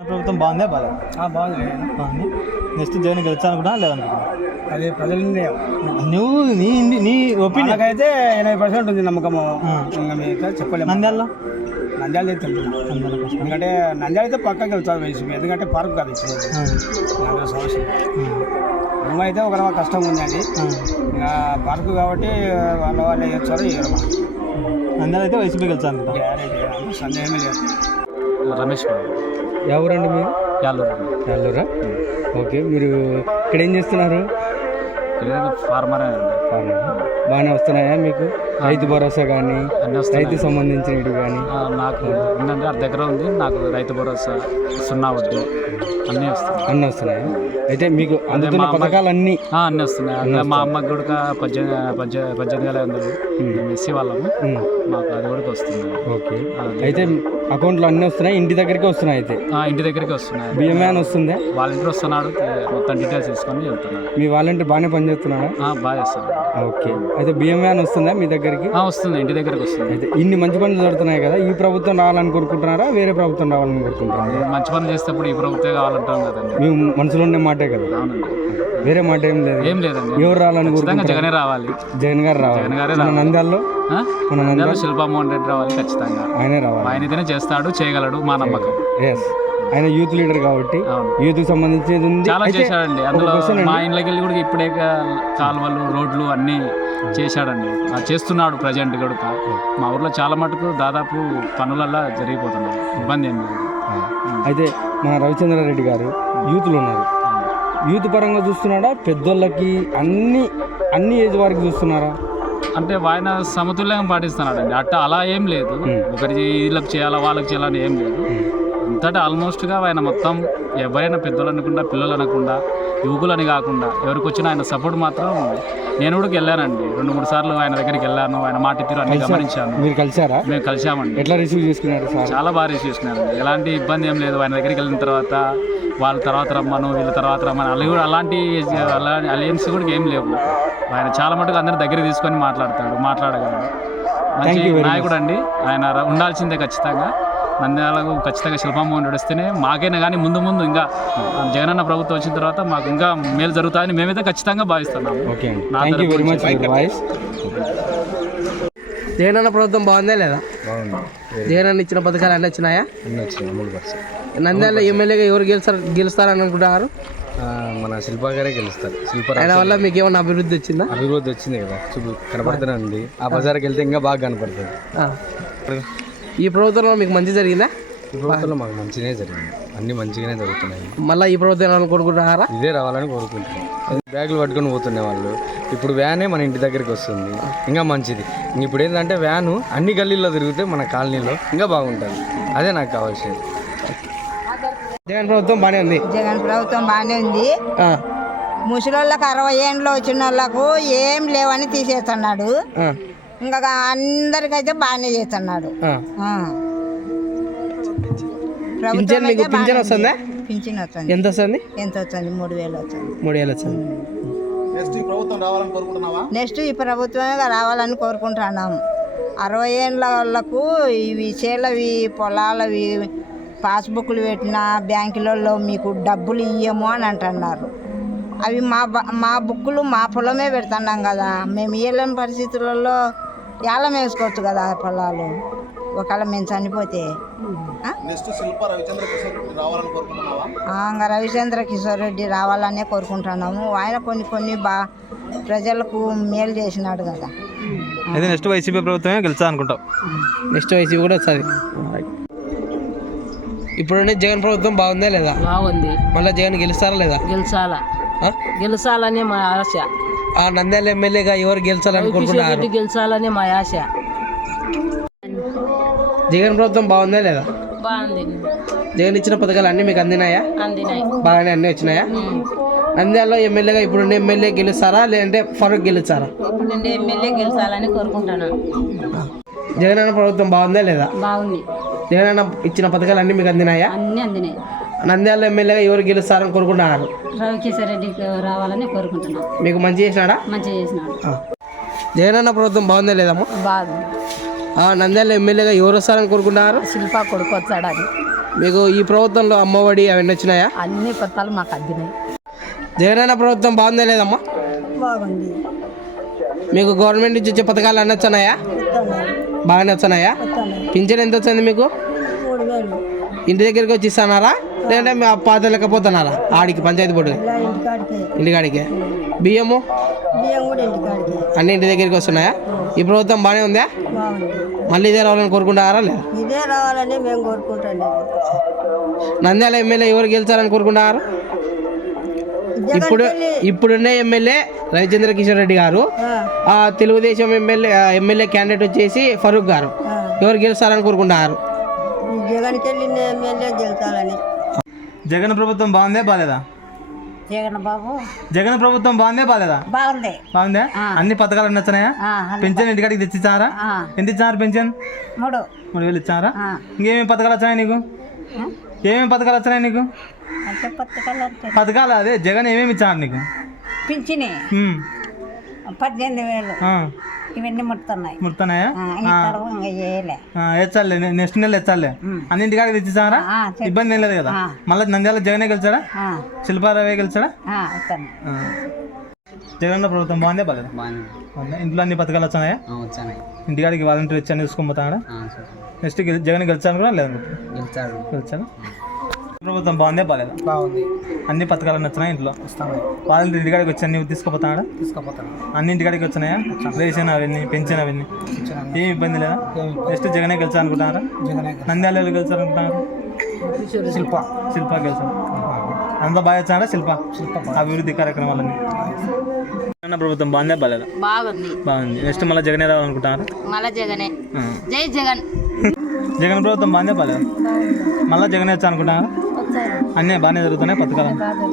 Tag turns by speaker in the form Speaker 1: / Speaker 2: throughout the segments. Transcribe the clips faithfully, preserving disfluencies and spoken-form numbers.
Speaker 1: ప్రభుత్వం బాగుందే బాగా
Speaker 2: బాగుంది
Speaker 1: బాగుంది. నెక్స్ట్ జగన్ గెలిచా అనుకున్నా లేదనుకున్నా
Speaker 2: అదే ప్రజల నిర్ణయం.
Speaker 1: నువ్వు నీ నీ ఒపీనియన్
Speaker 2: అయితే ఎనభై పర్సెంట్ ఉంది నమ్మకము. ఇంకా మిగతా చెప్పలేము.
Speaker 1: నంద్యాలలో
Speaker 2: నంద్యాల అయితే ఎందుకంటే నంద్యాల అయితే పక్కకి వెళ్తారు వైసీపీ, ఎందుకంటే పార్క్ కాదు ఇచ్చేది నంద్యాల సమస్య. ఇంకా అయితే ఒక రకం కష్టంగా ఉందండి. ఇంకా పార్క్ కాబట్టి వాళ్ళ వాళ్ళు వేస్తారు ఇవ్వడం.
Speaker 1: నంద్యాల అయితే వైసీపీ గెలిచా అనుకుంటా.
Speaker 2: గ్యారెంటీ సందేహమే లేదు.
Speaker 3: రమేష్
Speaker 4: ఎవరండి మీరు?
Speaker 3: యాలూరు
Speaker 4: యాలూరా? ఓకే, మీరు ఇక్కడ ఏం చేస్తున్నారు?
Speaker 3: Farmer
Speaker 4: farmer. బాగానే వస్తున్నాయా మీకు రైతు భరోసా కానీ రైతు సంబంధించినవి కానీ?
Speaker 3: నాకు ఏంటంటే అది దగ్గర ఉంది. నాకు రైతు భరోసా, సున్నా వడ్డీ అన్నీ వస్తున్నాయి.
Speaker 4: అన్నీ వస్తున్నాయా? అయితే మీకు అందుతున్న పథకాలు అన్నీ
Speaker 3: అన్నీ వస్తున్నాయి. మా అమ్మకి కూడా పద్దెనిమిది పద్దెనిమిది పద్దెనిమిది వేల ఐదు వందలు ఎస్సీ వాళ్ళము, మాకు అది కూడా వస్తుంది.
Speaker 4: ఓకే, అయితే అకౌంట్లో అన్నీ వస్తున్నాయి, ఇంటి దగ్గరికి వస్తున్నాయి. అయితే
Speaker 3: ఇంటి దగ్గరికి వస్తున్నాయి.
Speaker 4: బియ్యం వ్యాన్ వస్తుందా?
Speaker 3: వాలంటీర్ వస్తున్నాడు, మొత్తం డీటెయిల్స్ తీసుకొని వెళ్తున్నాడు.
Speaker 4: మీ వాలంటీర్ బాగానే పనిచేస్తున్నాడా?
Speaker 3: బాగా చేస్తాడు.
Speaker 4: ఓకే, అయితే బియ్యం వ్యాన్ వస్తుందా మీ దగ్గరికి?
Speaker 3: వస్తుంది, ఇంటి దగ్గరికి వస్తుంది.
Speaker 4: అయితే ఇన్ని మంచి పనులు జరుగుతున్నాయి కదా, ఈ ప్రభుత్వం రావాలని కోరుకుంటున్నారా, వేరే ప్రభుత్వం రావాలని కోరుకుంటున్నారా?
Speaker 3: మంచి పనులు చేసేటప్పుడు ఈ ప్రభుత్వం కావాలంటాం కదండి.
Speaker 4: మీ మనసులో ఉండే మాటే కదా, వేరే మాట ఏం లేదు.
Speaker 3: ఏం లేదండి.
Speaker 4: ఎవరు రావాలని కోరుకుంటున్నారు?
Speaker 3: జగనే రావాలి.
Speaker 4: జగన్ గారు రావాలి.
Speaker 3: జగన్ గారే
Speaker 4: మన నంద్యాలలో మన నంద్యాల
Speaker 3: శిల్పామోహన్ రెడ్డి రావాలి. ఖచ్చితంగా ఆయనే రావాలి. ఆయన అయితేనే చేస్తాడు, చేయగలడు, మా నమ్మకం.
Speaker 4: ఎస్, ఆయన యూత్ లీడర్ కాబట్టి యూత్ సంబంధించి
Speaker 3: చాలా చేశాడండి. అందులో మా ఇంట్లోకి వెళ్ళి కూడా ఇప్పుడే కాలువలు, రోడ్లు అన్నీ చేశాడండి, చేస్తున్నాడు ప్రజెంట్ కూడా. మా ఊర్లో చాలా మటుకు దాదాపు పనులల్లా జరిగిపోతున్నాయి, ఇబ్బంది ఏం లేదు.
Speaker 4: అయితే మన రవిచంద్రారెడ్డి గారు యూత్లు ఉన్నారు, యూత్ పరంగా చూస్తున్నాడా, పెద్దోళ్ళకి అన్ని అన్ని ఏజ్ వారికి చూస్తున్నారా?
Speaker 3: అంటే ఆయన సమతుల్యంగా పాటిస్తున్నాడండి. అట్ట అలా ఏం లేదు, ఒకరి వీళ్ళకి చేయాలా వాళ్ళకి చేయాలని ఏం లేదు. అంతటా ఆల్మోస్ట్గా ఆయన మొత్తం ఎవరైనా పెద్దలు అనకుండా, పిల్లలు అనకుండా, యువకులని కాకుండా ఎవరికి వచ్చినా ఆయన సపోర్ట్ మాత్రం. నేను కూడా వెళ్ళానండి, రెండు మూడు సార్లు ఆయన దగ్గరికి వెళ్ళాను, ఆయన మాట తీరు అన్ని గమనించాను.
Speaker 4: మీరు కలిసారా?
Speaker 3: మేము కలిసామండి.
Speaker 4: ఎట్లా రిసీవ్ చేసుకున్నారు?
Speaker 3: చాలా బాగా రిసీవ్ చేసుకున్నారండి, ఎలాంటి ఇబ్బంది ఏం లేదు. ఆయన దగ్గరికి వెళ్ళిన తర్వాత వాళ్ళ తర్వాత రమ్మను, వీళ్ళ తర్వాత రమ్మను, అలా కూడా అలాంటి అలయన్స్ కూడా ఏం లేవు. ఆయన చాలా మటుకు అందరి దగ్గర తీసుకొని మాట్లాడతాడు, మాట్లాడగలడు. మంచి నాయకుడు అండి ఆయన, ఉండాల్సిందే ఖచ్చితంగా. నంద్యాలకు ఖచ్చితంగా శిల్పామోహన్ రెడ్డి వస్తేనే మాకైనా కానీ ముందు ముందు ఇంకా జగనన్న ప్రభుత్వం వచ్చిన తర్వాత మాకు ఇంకా మేలు జరుగుతాయని మేమైతే ఖచ్చితంగా భావిస్తున్నాము.
Speaker 2: జగనన్న ప్రభుత్వం బాగుందా లేదా? జగనన్న ఇచ్చిన పథకాలు అన్నీ వచ్చినాయా? నంద్యాల ఎమ్మెల్యేగా ఎవరు గెలుస్తారు గెలుస్తారని అనుకుంటున్నారు?
Speaker 4: మన శిల్పా గారే గెలుస్తారు. శిల్ప
Speaker 2: ఆయన వల్ల మీకు ఏమన్నా అభివృద్ధి వచ్చిందా?
Speaker 4: అభివృద్ధి వచ్చింది కదా, కనపడుతుంది. ఆ బజార్కి వెళ్తే ఇంకా బాగా కనపడుతుంది.
Speaker 2: ఈ ప్రభుత్వంలో మీకు మంచి జరిగిందా?
Speaker 4: ఈ ప్రభుత్వంలో మాకు మంచిగానే జరిగింది, అన్ని మంచిగానే జరుగుతున్నాయి.
Speaker 2: మళ్ళీ ఈ ప్రభుత్వం కోరుకుంటున్నారా?
Speaker 4: ఇదే రావాలని కోరుకుంటున్నాం. బ్యాగులు పట్టుకొని పోతుండే వాళ్ళు, ఇప్పుడు వ్యానే మన ఇంటి దగ్గరికి వస్తుంది, ఇంకా మంచిది. ఇప్పుడు ఏంటంటే వ్యాను అన్ని గల్లీల్లో తిరిగితే మన కాలనీలో ఇంకా బాగుంటుంది. అదే నాకు కావాల్సింది.
Speaker 2: జగన్ ప్రభుత్వం బాగానే ఉంది.
Speaker 5: జగన్ ప్రభుత్వం బాగానే ఉంది. ముసలోళ్ళకి అరవై ఏళ్ళు వచ్చిన వాళ్ళకు ఏం లేవని తీసేస్తున్నాడు. ఇంకా అందరికైతే బాగానే చేస్తున్నాడు.
Speaker 2: పింఛన్ వస్తుందా?
Speaker 5: పింఛన్ వస్తుంది.
Speaker 2: ఎంత వస్తుంది?
Speaker 5: ఎంత వస్తుంది? మూడు వేలు వస్తుంది.
Speaker 2: మూడు వేలు వస్తుంది.
Speaker 5: నెక్స్ట్ ఈ ప్రభుత్వం రావాలని కోరుకుంటున్నావా? నెక్స్ట్ ఈ ప్రభుత్వమే రావాలని కోరుకుంటున్నాము. అరవై ఏళ్ళ వాళ్ళకు ఇవి చేలవి, పొలాలవి పాస్బుక్లు పెట్టిన బ్యాంకులలో మీకు డబ్బులు ఇయ్యము అని అంటున్నారు. అవి మా మా బుక్కులు మా పొలమే పెడుతున్నాం కదా, మేము ఇయ్యలేని పరిస్థితులలో ఏలం వేసుకోవచ్చు కదా పొలాలు, ఒకవేళ మేము చనిపోతే. ఇంకా రవిచంద్ర కిషోర్ రెడ్డి రావాలనే కోరుకుంటున్నాము. ఆయన కొన్ని కొన్ని బా ప్రజలకు మేలు చేసినాడు కదా.
Speaker 1: అయితే నెక్స్ట్ వైసీపీ ప్రభుత్వమే గెలుస్తా అనుకుంటాం.
Speaker 2: నెక్స్ట్ వైసీపీ కూడా వస్తుంది. ఇప్పుడుండే జగన్ ప్రభుత్వం బాగుందా లేదా?
Speaker 6: బాగుంది.
Speaker 2: మళ్ళీ జగన్ గెలుస్తారా లేదా?
Speaker 6: గెలిచాలా, గెలిచాలనే మా ఆశ.
Speaker 2: ఆ నంద్యాల ఎమ్మెల్యేగా ఎవరు గెలిచాలనుకుంటున్నారు?
Speaker 6: గెలిచాలనే మా ఆశ.
Speaker 2: జగన్ ప్రభుత్వం బాగుందా లేదా?
Speaker 6: బాగుంది.
Speaker 2: జగన్ ఇచ్చిన పథకాలు అన్ని మీకు అందినాయా?
Speaker 6: అందినాయి.
Speaker 2: బాగానే అన్నీ వచ్చినాయా? నంద్యాలలో ఎమ్మెల్యేగా ఇప్పుడు ఎమ్మెల్యే గెలుస్తారా లేదంటే ఫరూక్ గెలుస్తారా?
Speaker 6: ఇప్పుడు ఎమ్మెల్యే గెలిచాలని కోరుకుంటున్నాను.
Speaker 2: జగనన్న ప్రభుత్వం బాగుందా లేదా?
Speaker 6: బాగుంది.
Speaker 2: జగనన్న ఇచ్చిన పథకాలు అన్ని మీకు అందినాయా?
Speaker 6: అన్ని అందినాయి.
Speaker 2: నంద్యాల ఎమ్మెల్యేగా ఎవరు గెలుస్తారని కోరుకుంటున్నారు?
Speaker 6: రవికిషోర్ రెడ్డికి రావాలని కోరుకుంటున్నాను.
Speaker 2: మీకు మంచి చేసినాడా?
Speaker 6: మంచిగా చేసినాడు.
Speaker 2: జగనన్న ప్రభుత్వం బాగుందా లేదమ్మా?
Speaker 6: బాగుంది.
Speaker 2: నంద్యాల ఎమ్మెల్యేగా ఎవరు వస్తారని కోరుకుంటున్నారు?
Speaker 6: శిల్పా కొడుకు వచ్చాడు. అది
Speaker 7: మీకు ఈ ప్రభుత్వంలో అమ్మఒడి అవన్నీ వచ్చినాయా?
Speaker 6: అన్ని పథకాలు మాకు అందినాయి.
Speaker 7: జగనన్న ప్రభుత్వం బాగుందా లేదమ్మా?
Speaker 5: బాగుంది.
Speaker 7: మీకు గవర్నమెంట్ నుంచి వచ్చే పథకాలు అన్నీ వచ్చినాయా? బాగానే వచ్చినాయా? పింఛన్ ఎంత వచ్చింది మీకు?
Speaker 5: మూడు వేలు
Speaker 7: ఇంటి దగ్గరికి వచ్చి ఇస్తున్నారా లేదంటే మీ పాత లేకపోతున్నారా? ఆడికి పంచాయతీ బోర్డు
Speaker 5: ఇలా ఇంటికాడికి
Speaker 7: ఇంటికాడికి బియ్యము
Speaker 5: బియ్యం కూడా ఇంటికాడికి
Speaker 7: అన్ని ఇంటి దగ్గరికి వస్తున్నాయా? ఈ ప్రభుత్వం బాగానే ఉందా?
Speaker 5: బాగుంది.
Speaker 7: మళ్ళీ ఇదే రావాలని కోరుకుంటారా లేదా?
Speaker 5: ఇదే రావాలని మేము కోరుకుంటాం.
Speaker 7: నంద్యాల ఎమ్మెల్యే ఎవరు గెలిచారని కోరుకుంటారు? ఇప్పుడు ఇప్పుడున్న ఎమ్మెల్యే రవిచంద్ర కిషోర్ రెడ్డి గారు, ఆ తెలుగుదేశం ఎమ్మెల్యే ఎమ్మెల్యే క్యాండిడేట్ వచ్చేసి ఫరూక్ గారు, ఎవరు గెలుస్తారని కోరుకుంటారు?
Speaker 5: జగన్కి వెళ్ళిన ఎమ్మెల్యే గెలుచాలని.
Speaker 1: జగన్ ప్రభుత్వం బాగుందే బాలేదా?
Speaker 6: జగన్ బాబు
Speaker 1: జగన్ ప్రభుత్వం బాగుందే బాలేదా?
Speaker 6: బాగుంది.
Speaker 1: బాగుందే. అన్ని పథకాలు అన్నీ వచ్చినాయా? పెన్షన్ ఇంటికాడికి తెచ్చిచ్చారా? ఎంత ఇచ్చారు పెన్షన్?
Speaker 6: మూడు
Speaker 1: మూడు వేలు ఇచ్చారా? ఇంకేమేమి పథకాలు వచ్చినాయి నీకు? ఏమేమి పథకాలు వచ్చినాయి నీకు?
Speaker 6: అంటే పథకాలు అంటే
Speaker 1: పథకాలు అదే జగన్ ఏమేమి ఇచ్చారు నీకు?
Speaker 6: పింఛని
Speaker 1: ఉమ్.
Speaker 6: పద్దెనిమిది వేలు
Speaker 1: ఆ.
Speaker 6: ఇవన్నీ ముడుతున్నాయి.
Speaker 1: ముడుతున్నాయా?
Speaker 6: ఇంకా చేయలే.
Speaker 1: ఎచ్చాలే నెక్స్ట్ నెల ఎచ్చాలే అన్నింటికాడికి తెచ్చిచ్చారా? ఇబ్బంది ఏం లేదు కదా? మళ్ళీ నంద్యాల జగనే గెలిచాడా? శిల్పారావే గెలిచాడా? ఆ. జగన్ ప్రభుత్వం బాగుందే బాగా బాగుందా? ఇంట్లో అన్ని పథకాలు వచ్చినాయా? ఇంటికాడికి వాలంటీర్ వచ్చి అన్ని చూసుకొని పోతాడా? నెక్స్ట్ జగన్ గెలిచాను కూడా లేదు గెలిచాను. ప్రభుత్వం బాగుందే బాగాలేదా?
Speaker 2: బాగుంది.
Speaker 1: అన్ని పథకాలు నచ్చినాయి ఇంట్లో?
Speaker 2: వస్తాను.
Speaker 1: వాలంటీర్ ఇంటికాడికి వచ్చి అన్ని తీసుకుపోతాడా?
Speaker 2: తీసుకుపోతాను.
Speaker 1: అన్ని ఇంటికాడికి వచ్చినాయా? రేషన్ అవన్నీ పెన్షన్ అవన్నీ ఏం ఇబ్బంది లేదా? నెక్స్ట్ జగనే గెలిచా అనుకుంటున్నారా? నంద్యాల ఎవరు గెలిచారు అనుకుంటున్నారు?
Speaker 2: శిల్ప
Speaker 1: శిల్ప గెలిచారు. అంతా బాగా వచ్చాడా శిల్ప? శిల్ప అభివృద్ధి కార్యక్రమాలన్నీ. జగన్ ప్రభుత్వం బాగుందే బాగాలేదా?
Speaker 6: బాగుంది.
Speaker 1: బాగుంది. నెక్స్ట్ మళ్ళీ జగనే రావాలనుకుంటున్నారు?
Speaker 6: మళ్ళా జగనే. జై జగన్.
Speaker 1: జగన్ ప్రభుత్వం బాగుందే బాగాలేదా? మళ్ళీ జగనే వచ్చా అనుకుంటున్నారు? అన్నీ బాగానే జరుగుతున్నాయి పథకాలు.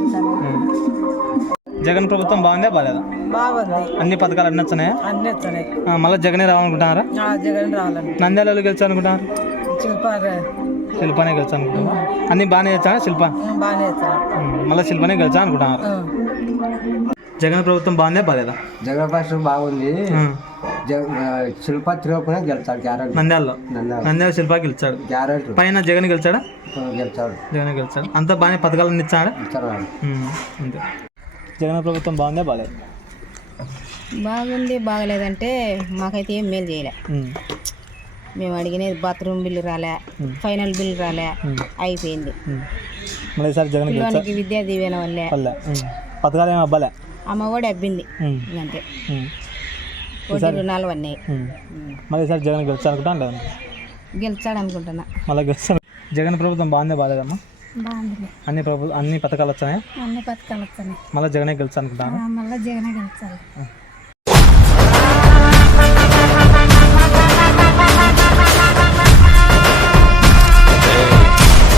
Speaker 1: జగన్ ప్రభుత్వం బాగుందే బాగాలేదా?
Speaker 5: బాగుంది.
Speaker 1: అన్ని పథకాలు అన్నీ వచ్చినాయా?
Speaker 5: అన్నీ వచ్చినాయి.
Speaker 1: మళ్ళీ జగనే రావాలనుకుంటున్నారా?
Speaker 5: జగన్ రావాలని.
Speaker 1: నంద్యాల ఎవరు గెలిచారు అనుకుంటున్నారు?
Speaker 5: శిల్ప
Speaker 1: శిల్పనే గెలిచా అనుకుంటున్నారు. అన్ని బాగానే వచ్చానా శిల్ప?
Speaker 5: బాగానే వచ్చాను.
Speaker 1: మళ్ళీ శిల్పనే గెలిచా అనుకుంటున్నారు. జగన్ ప్రభుత్వం బాగుందే బాగాలేదా?
Speaker 8: జగన్ ప్రభుత్వం బాగుంది. శిల్ప తిరుగుకునే గెలుస్తాడు గ్యారెంటీ.
Speaker 1: నంద్యాలలో నంద్యాల శిల్ప గెలిచాడు
Speaker 8: గ్యారెంటీ.
Speaker 1: పైన జగన్ గెలిచాడా?
Speaker 8: గెలుస్తాడు.
Speaker 1: జగన్ గెలిచాడు. అంతా బాగానే పథకాలన్నీ ఇచ్చాడా? అంతే. జగన్ ప్రభుత్వం బాగుందే బాగాలేదు?
Speaker 6: బాగుంది బాగలేదంటే మాకైతే ఏం మేలు చేయలే. మేము అడిగినది బాత్రూమ్ బిల్లు రాలే, ఫైనల్ బిల్లు రాలే, అయిపోయింది.
Speaker 1: మళ్ళీ ఈసారి జగన్
Speaker 6: పిల్లలకి విద్యా దీవెన వల్లే
Speaker 1: పథకాలు ఏమి అవ్వలే.
Speaker 6: అమ్మ కూడా అబ్బింది అంతే. కోటి రుణాలు అన్నాయి.
Speaker 1: మళ్ళీ ఈసారి జగన్ గెలిచా అనుకుంటాను లేదు?
Speaker 6: గెలిచాడు అనుకుంటున్నా.
Speaker 1: మళ్ళీ గెలిచాను. జగన్ ప్రభుత్వం బాగుందే బాగాలేదమ్మా?
Speaker 6: బాగుంది.
Speaker 1: అన్ని ప్రభుత్వం అన్ని పథకాలు వచ్చాయి.
Speaker 6: అన్ని పథకాలు వస్తున్నాయి.
Speaker 1: మళ్ళీ జగనే గెలిచా అనుకుంటాను.
Speaker 6: మళ్ళీ జగనే గెలిచాలి.